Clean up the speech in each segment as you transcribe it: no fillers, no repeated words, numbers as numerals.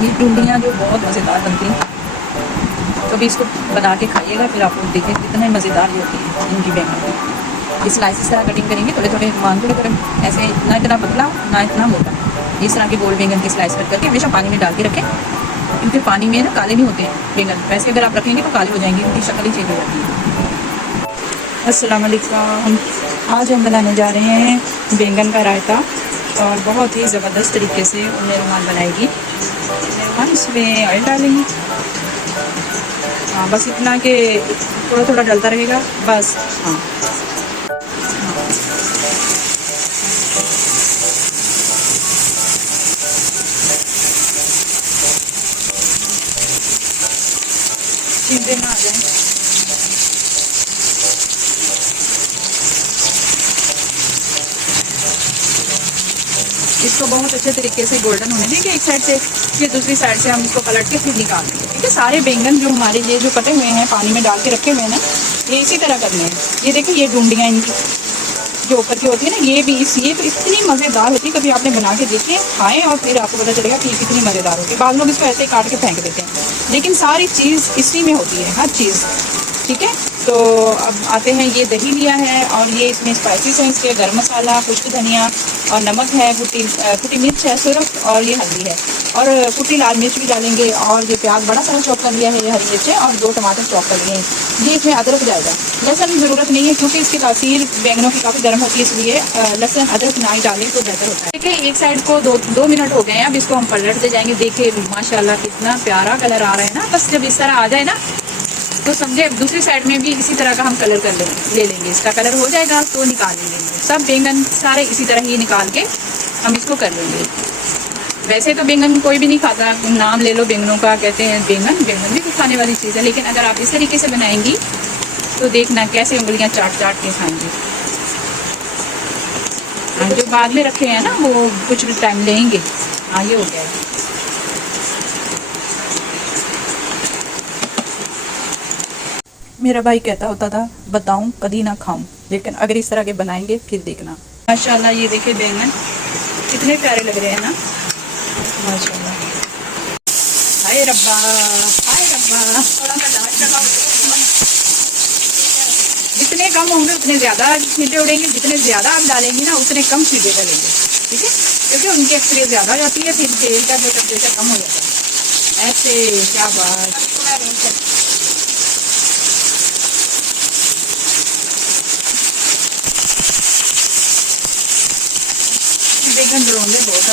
ये टुंडियाँ जो बहुत मज़ेदार बनती हैं, तो अभी इसको बना के खाइएगा, फिर आप लोग देखिए कितने मज़ेदार ये होती है इनकी बैंगन की। इस स्लाइस इस तरह कटिंग करेंगे, थोड़े थोड़े मान थोड़े थोड़े ऐसे, ना इतना पतला ना इतना मोटा। इस तरह के गोल बैंगन की स्लाइस कट करके हमेशा पानी में डाल के रखें, क्योंकि पानी में ना काले नहीं होते हैं बैंगन। वैसे अगर आप रखेंगे तो काले हो जाएंगे, उनकी शक्ल ही चेंज हो जाती है। अस्सलाम वालेकुम। आज हम बनाने जा रहे हैं बैंगन का रायता, और बहुत ही ज़बरदस्त तरीके से उन्हें रुमान बनाएगी। रुमान इसमें ऑयल डालेंगे, हाँ बस इतना कि थोड़ा थोड़ा डलता रहेगा बस। हाँ छींटे ना आ जाए। इसको बहुत अच्छे तरीके से गोल्डन होने देंगे एक साइड से, फिर दूसरी साइड से हम इसको पलट के फिर निकाल देंगे। ठीक है, सारे बैंगन जो हमारे ये जो कटे हुए हैं पानी में डाल के रखे हुए हैं ना, ये इसी तरह करने हैं। ये देखिए, ये डूंडियाँ इनकी जो ऊपर की होती है ना, ये भी ये तो इतनी मज़ेदार होती है। कभी आपने बना के देखिए, खाएं और फिर आपको पता चलेगा कि ये कितनी मज़ेदार होती है। बाद लोग इसको ऐसे ही काट के फेंक देते हैं, लेकिन सारी चीज़ इसी में होती है, हर चीज़। ठीक है, तो अब आते हैं, ये दही लिया है और ये इसमें स्पाइसेस हैं इसके, गर्म मसाला, खुश्क धनिया और नमक है, कुटी मिर्च है सिर्फ, और ये हल्दी है, और कुटी लाल मिर्च भी डालेंगे, और ये प्याज बड़ा सारा चॉप कर लिया है, ये हरी मिर्चें और 2 टमाटर चॉप कर लिए हैं। ये इसमें अदरक जाएगा, लहसुन की ज़रूरत नहीं है क्योंकि इसकी तासीर बैंगनों की काफ़ी गर्म होती है, इसलिए लहसुन अदरक ना ही डालें तो बेहतर होता है। देखिए, एक साइड को 2 मिनट हो गए हैं, अब इसको हम पलटते जाएंगे। देखिए माशाल्लाह कितना प्यारा कलर आ रहा है ना। बस जब इस तरह आ जाए ना तो समझे, दूसरी साइड में भी इसी तरह का हम कलर कर ले लेंगे। इसका कलर हो जाएगा तो निकाल लेंगे। सब बैंगन सारे इसी तरह ही निकाल के हम इसको कर लेंगे। वैसे तो बैंगन कोई भी नहीं खाता, नाम ले लो बैंगनों का, कहते हैं बैंगन भी कुछ खाने वाली चीज़ है, लेकिन अगर आप इस तरीके से बनाएंगी तो देखना कैसे उंगलियां चाट चाट के खाएंगी। जो बाद में रखे हैं ना वो कुछ भी टाइम लेंगे। हाँ, ये हो गया है। मेरा भाई कहता होता था, बताऊं कभी ना खाऊं, लेकिन अगर इस तरह के बनाएंगे फिर देखना। माशाल्लाह, ये देखिए बैंगन कितने प्यारे लग रहे हैं ना, माशाल्लाह। हाय रब्बा, हाय रब्बा, थोड़ा सा डांट लगा। जितने कम होंगे उतने ज़्यादा छींटे उड़ेंगे, जितने ज़्यादा आप डालेंगी ना उतने कम छींटे डलेंगे। ठीक है, क्योंकि उनकी एक्सपीरियंस ज़्यादा हो जाती है, फिर तेल का जो टेम्परेचर कम हो जाता है। ऐसे क्या बात। बैंगन डरोंदे बहुत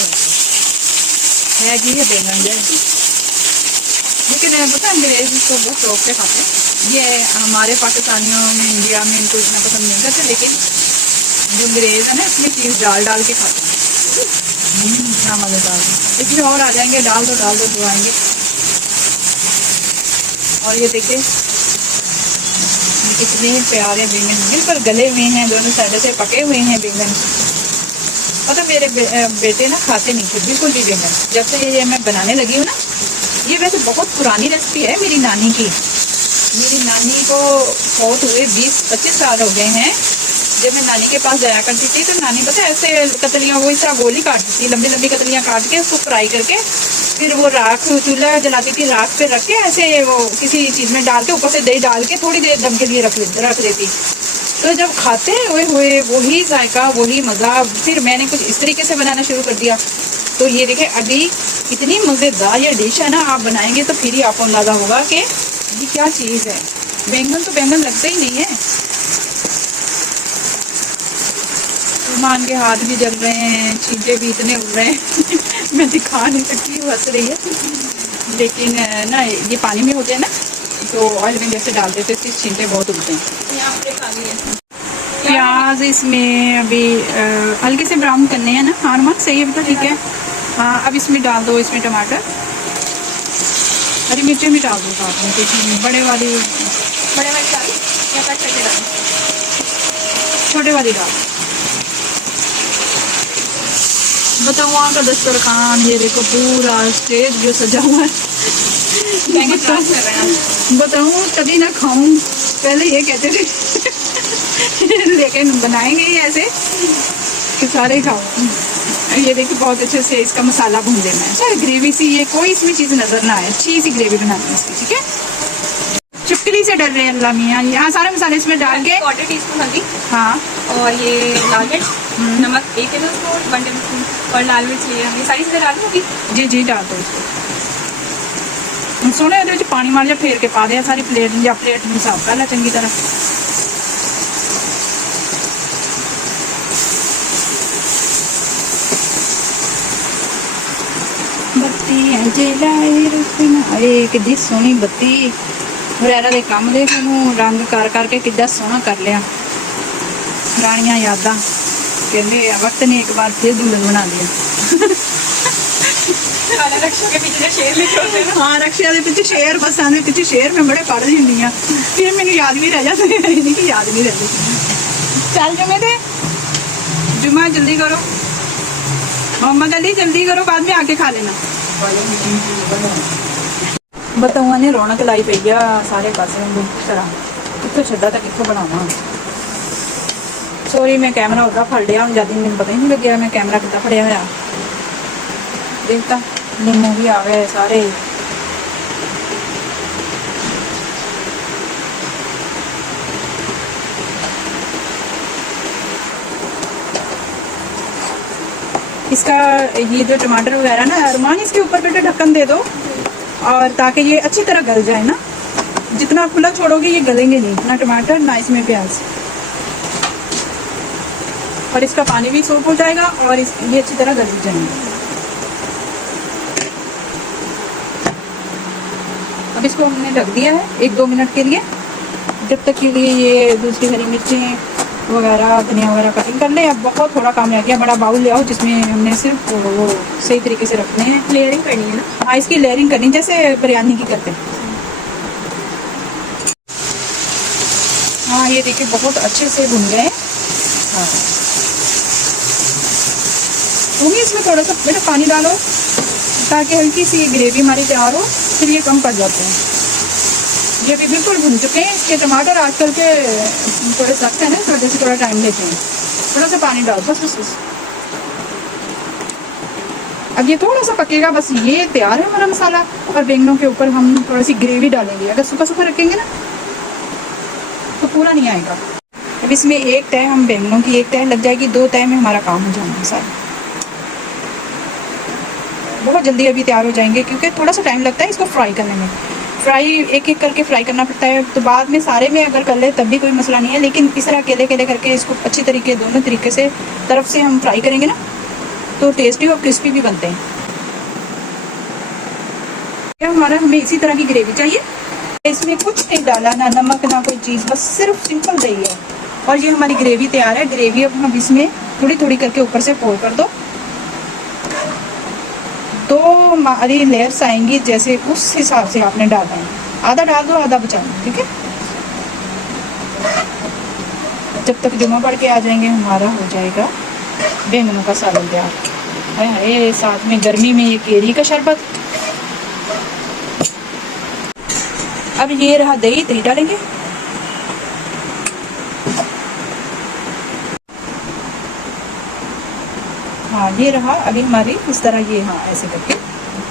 है कि ये बैंगन जो, लेकिन पता है अंग्रेज इसको बहुत शौक से खाते हैं। ये हमारे पाकिस्तानियों में, इंडिया में इनको इतना पसंद नहीं करते, लेकिन जो अंग्रेज है ना इसमें चीज़ डाल डाल के खाते हैं। इतना मज़ेदार। इसमें और आ जाएंगे, डाल दो जो आएंगे। और ये देखिए कितने प्यारे बैंगन बिल्कुल गले हुए हैं, दोनों साइड से पके हुए हैं बैंगन। पता मेरे बेटे ना खाते नहीं थे बिल्कुल भी बैंगन। जब से ये मैं बनाने लगी हूँ ना, ये वैसे बहुत पुरानी रेसिपी है मेरी नानी की। मेरी नानी को बहुत हुए 20-25 साल हो गए हैं। जब मैं नानी के पास जाया करती थी तो नानी पता है ऐसे कतलियाँ वो इस तरह गोली काटती थी, लंबी लंबी कतलियाँ काट के उसको फ्राई करके, फिर वो राख चूल्हा जलाती थी, राख पे रख के ऐसे वो किसी चीज़ में डाल के ऊपर से दही डाल के थोड़ी देर दम के लिए रख देती। तो जब खाते हुए वही जायका, वही मज़ा। फिर मैंने कुछ इस तरीके से बनाना शुरू कर दिया। तो ये देखें, अभी इतनी मज़ेदार ये डिश है ना, आप बनाएंगे तो फिर ही आपको अंदाज़ा होगा कि ये क्या चीज़ है। बैंगन तो बैंगन लगते ही नहीं है। मान के हाथ भी जल रहे हैं, छींटे भी इतने उड़ रहे हैं मैं दिखा नहीं सकती, हंस रही है। लेकिन ना ये पानी में होते हैं ना, तो ऑयल में जैसे डालते थे इसके छींटे बहुत उड़ते हैं। यहाँ पे प्याज इसमें अभी हल्के से ब्राउन करने हैं ना। हाँ रमा सही है, अभी तो ठीक है। हाँ अब इसमें डाल दो, इसमें टमाटर, हरी मिर्चें भी डाल दो साथ में कुछ, बड़े वाली डाल या कट करके डाल? छोटे वाली डाल। बताओ वहाँ का दस्तरखान, ये देखो पूरा स्टेज जो सजा हुआ है। बताऊँ कभी ना खाऊं, पहले ये कहते थे लेकिन बनाएंगे ही ऐसे कि सारे खाओ। ये देखिए बहुत अच्छे से इसका मसाला भून देना है। सर ग्रेवी सी, ये कोई इसमें चीज़ नजर ना आए, अच्छी सी ग्रेवी बनानी है इसकी, ठीक है। चुटकी से डर रहे हैं अल्लाह मियाँ। यहाँ सारे मसाले इसमें डाल के, 1/4 टीस्पून हल्दी, हाँ, और ये लाल मिर्च, नमक 1 टेबलस्पून, 1 टेबलस्पून, और लाल मिर्च लिए हमने सारी चीज़ें डाल दूँगी। जी जी डाल दो इसको। सोने ये पानी मार जा फेर के पा दिया सारी प्लेट, या प्लेट में साफ कर ला चंगी तरह। बत्ती जलाए कि सोहनी बत्ती वगैरह के काम दे रंग कर के कि सोहना कर लिया। पुरानियां यादां कहते वक्त ने एक बार फिर दुल्हन बना लिया। रक्षा के पीछे शेर लिखे होते हैं। हाँ रक्षा के पीछे शेर, बस आने पीछे शेर मैं बड़े पढ़ लेंदी हाँ, फिर मैंने याद भी रह जाते नहीं कि याद नहीं रहती। चल जुमे थे, जुमा जल्दी करो, मोहम्मद अली जल्दी करो, बाद में आके खा लेना। बताऊँ ने रौनक लाई पई आ सारे पासे तरह, कितों छड्डा तो कितों बनावा। सॉरी मैं कैमरा उदा फड़ लिया, हम जल्दी मैंने पता ही नहीं लगे मैं कैमरा कितना फड़िया होया। देखता नींबू भी आ गए सारे। इसका ये जो टमाटर वगैरह ना अरमान, इसके ऊपर बेटा ढक्कन दे दो, और ताकि ये अच्छी तरह गल जाए ना। जितना खुला छोड़ोगे ये गलेंगे नहीं, ना टमाटर ना इसमें प्याज, और इसका पानी भी सोख हो जाएगा और ये अच्छी तरह गल जाएंगे। अब इसको हमने ढक दिया है 1-2 मिनट के लिए, जब तक के लिए ये दूसरी हरी मिर्चें वगैरह धनिया वगैरह कटिंग कर ले। अब बहुत थोड़ा काम रह गया, बड़ा बाउल ले आओ जिसमें हमने सिर्फ वो सही तरीके से रखने हैं। लेयरिंग करनी है ना? हाँ इसकी लेयरिंग करनी जैसे बिरयानी की करते हैं। हाँ ये देखिए बहुत अच्छे से भुन गए। हाँ इसमें थोड़ा सा बेटा पानी डालो ताकि हल्की सी ग्रेवी हमारी तैयार हो, फिर ये कम पड़ जाते हैं। ये भी बिल्कुल भुन चुके हैं। इसके टमाटर आजकल के थोड़े सख्त हैं ना, इस वजह से थोड़ा टाइम लेते हैं। थोड़ा सा पानी डालो बस। अब ये थोड़ा सा पकेगा, बस ये तैयार है हमारा मसाला। और बैंगनों के ऊपर हम थोड़ी सी ग्रेवी डालेंगे। अगर सूखा रखेंगे ना तो पूरा नहीं आएगा। अब इसमें एक तय हम बैंगनों की एक तय लग जाएगी, 2 तय में हमारा काम हो जाना है सारा। बहुत जल्दी अभी तैयार हो जाएंगे क्योंकि थोड़ा सा टाइम लगता है इसको फ्राई करने में। फ्राई एक एक करके फ्राई करना पड़ता है, तो बाद में सारे में अगर कर ले तब भी कोई मसला नहीं है, लेकिन इस तरह अकेले करके इसको अच्छी तरीके दोनों तरीके से तरफ से हम फ्राई करेंगे ना तो टेस्टी और क्रिस्पी भी बनते हैं। हमें इसी तरह की ग्रेवी चाहिए। इसमें कुछ नहीं डाला, ना नमक ना कोई चीज़, बस सिर्फ सिंपल दही है। और ये हमारी ग्रेवी तैयार है। ग्रेवी अब हम इसमें थोड़ी थोड़ी करके ऊपर से पोर कर दो। 2 हमारी लेयर्स आएंगी, जैसे उस हिसाब से आपने डालना है। आधा डाल दो, आधा बचा दो, ठीक है। जब तक जुमा पड़ के आ जाएंगे हमारा हो जाएगा बैंगनों का सालन तैयार। हाय साथ में गर्मी में ये केरी का शरबत। अब ये रहा दही डालेंगे। हाँ ये रहा अभी हमारी इस तरह, ये हाँ ऐसे करके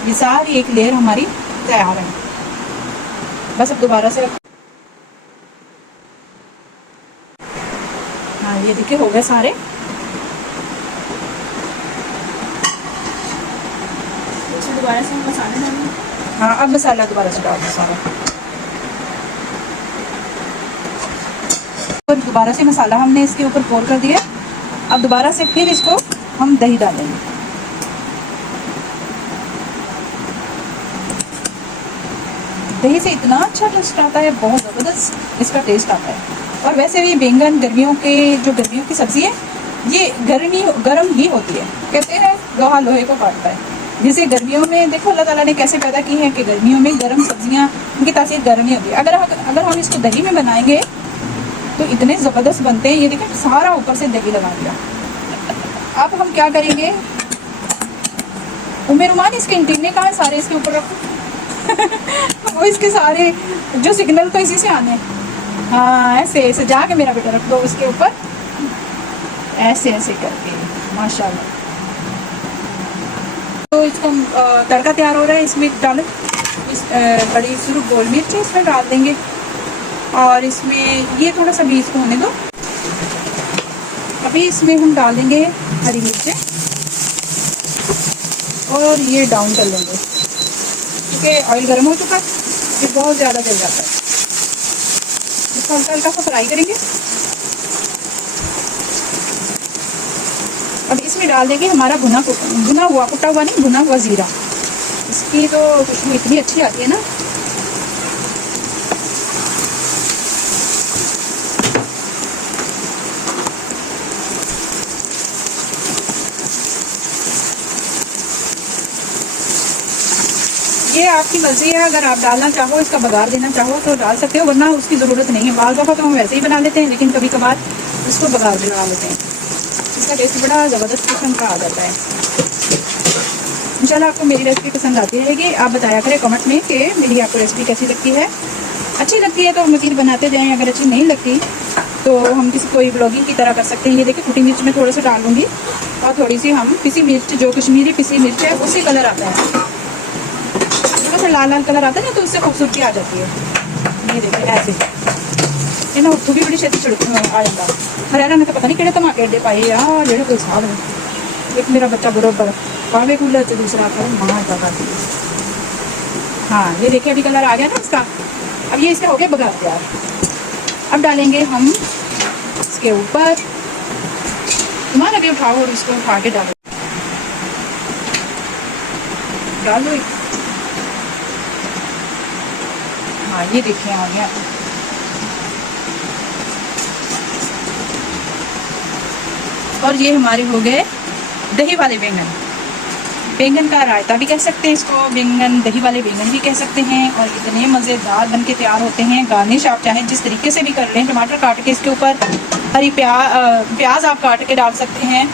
ये सारी एक लेयर हमारी तैयार है। बस अब दोबारा से हाँ ये देखिए हो गए सारे। दोबारा से हम मसाला डालेंगे। हाँ अब मसाला दोबारा से डाल दो सारा। और दोबारा से मसाला हमने इसके ऊपर पोर कर दिया। अब दोबारा से फिर इसको हम दही डालेंगे। दही से इतना अच्छा टेस्ट आता है, बहुत ज़बरदस्त इसका टेस्ट आता है। और वैसे भी बैंगन गर्मियों की सब्ज़ी है, ये गर्म ही होती है। कहते हैं लोहा लोहे को काटता है। जैसे गर्मियों में देखो अल्लाह ताला ने कैसे पैदा की है कि गर्मियों में गर्म सब्जियां, उनकी तासीर गर्म ही होती है। अगर हम इसको दही में बनाएंगे तो इतने ज़बरदस्त बनते हैं। ये देखिए सारा ऊपर से दही लगा दिया। अब हम क्या करेंगे, उमेर उमान इसके एंटीने कहाँ है, सारे इसके ऊपर रखो वो इसके सारे जो सिग्नल तो इसी से आने हैं। हाँ ऐसे जाके मेरा बेटा रख दो उसके ऊपर, ऐसे करके माशाल्लाह। तो इसको तड़का तैयार हो रहा है, इसमें डालें इस बड़ी सुरख गोल मिर्च इसमें डाल देंगे, और इसमें ये थोड़ा सा भी इसको होने दो। अभी इसमें हम डाल देंगे हरी मिर्चें और ये डाउन कर लेंगे, क्योंकि ऑयल गर्म हो चुका है, ये बहुत ज़्यादा जल जाता है। इसको हल्का हल्का सा फ्राई करेंगे। अब इसमें डाल देंगे हमारा भुना हुआ कुटा हुआ नहीं, भुना हुआ ज़ीरा। इसकी तो खुशबू इतनी अच्छी आती है ना। ये आपकी मर्जी है, अगर आप डालना चाहो, इसका बघार देना चाहो तो डाल सकते हो, वरना उसकी ज़रूरत नहीं है। बाज़ दफ़ा तो हम वैसे ही बना लेते हैं, लेकिन कभी कभार इसको बघार दिलवा लेते हैं। इसका टेस्ट बड़ा ज़बरदस्त किस्म का आ जाता है। इंशाल्लाह आपको मेरी रेसिपी पसंद आती रहेगी। आप बताया करें कमेंट में कि मेरी आपको रेसिपी कैसी लगती है। अच्छी लगती है तो मज़ीद बनाते जाएँ, अगर अच्छी नहीं लगती तो हम कोई ब्लॉगिंग की तरह कर सकते हैं। ये देखिए कुटी मिर्च में थोड़ा सा डालूंगी, और थोड़ी सी हम पिसी मिर्च, जो कश्मीरी पिसी मिर्च है उसी कलर आता है, थोड़ा सा लाल कलर आता है ना, तो उससे खूबसूरती आ जाती है। ये देखिए ऐसे ये ना उत्थू भी बड़ी छेती आ जाता। हरियाणा में तो पता नहीं किहड़े धमाके अड्डे पाए यार, जेह्ड़े कोई साहब है। एक मेरा बच्चा बरोबर पावे कूलर से दूसरा कर माँ करती है। हाँ ये देखिए अभी कलर आ गया ना इसका। अब ये इसके हो गए बघार तैयार। अब डालेंगे हम इसके ऊपर, तुम्हारा भी उठाओ और इसको उठा के डालो, डालो। हाँ ये देखिए आ गया। और ये हमारे हो गए दही वाले बैंगन। बैंगन का रायता भी कह सकते हैं इसको, बैंगन दही वाले बैंगन भी कह सकते हैं। और इतने मज़ेदार बन के तैयार होते हैं। गार्निश आप चाहें जिस तरीके से भी कर लें, टमाटर काट के इसके ऊपर, हरी प्याज आप काट के डाल सकते हैं,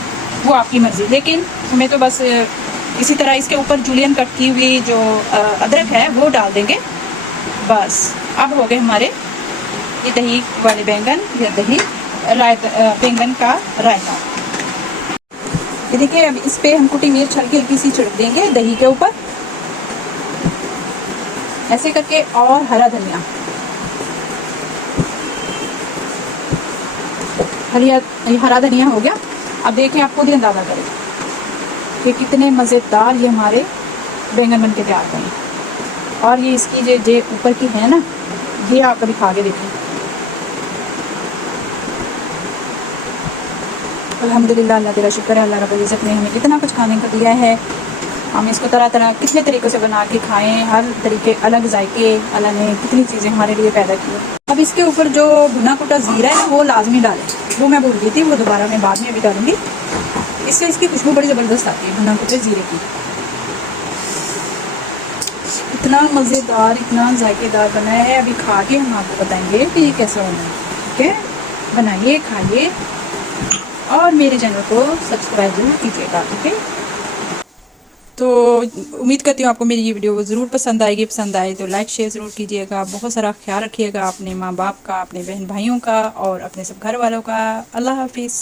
वो आपकी मर्ज़ी। लेकिन हमें तो बस इसी तरह इसके ऊपर जूलियन कट की हुई जो अदरक है वो डाल देंगे बस। अब हो गए हमारे ये दही वाले बैंगन या दही रायता, बैंगन का रायता। ये देखिए अब इस पे हम कुटी मिर्च हल्की हल्की सी छिड़क देंगे दही के ऊपर, ऐसे करके, और हरा धनिया, हरा धनिया हो गया। अब देखिए आप खुद ही अंदाज़ा करें कि कितने मज़ेदार ये हमारे बैंगन बन के तैयार हुए हैं। और ये इसकी जो ऊपर की है ना, ये आप कभी खा के देखिए। अल्हम्दुलिल्लाह, अल्लाह तेरा शुक्र है, अल्लाह रब्बुल इज़्ज़त ने हमें कितना कुछ खाने को दिया है। हम इसको तरह तरह कितने तरीक़ों से बना के खाएं, हर तरीके अलग जायके, अल्लाह ने कितनी चीज़ें हमारे लिए पैदा की। अब इसके ऊपर जो भुना कुटा ज़ीरा है वो लाजमी डालें, वो मैं भूल गई थी, वो दोबारा मैं बाद में अभी डालूँगी। इससे इसकी खुशबू बड़ी ज़बरदस्त आती है भुना कुटे ज़ीरे की। इतना मज़ेदार, इतना जायकेदार बना है, अभी खा के हम आपको बताएंगे कि ये कैसा होना है। ठीक है, बनाइए, खाइए और मेरे चैनल को सब्सक्राइब जरूर कीजिएगा। ठीक है, तो उम्मीद करती हूँ आपको मेरी ये वीडियो ज़रूर पसंद आएगी। पसंद आए तो लाइक शेयर ज़रूर कीजिएगा। बहुत सारा ख्याल रखिएगा अपने माँ बाप का, अपने बहन भाइयों का और अपने सब घर वालों का। अल्लाह हाफिज़।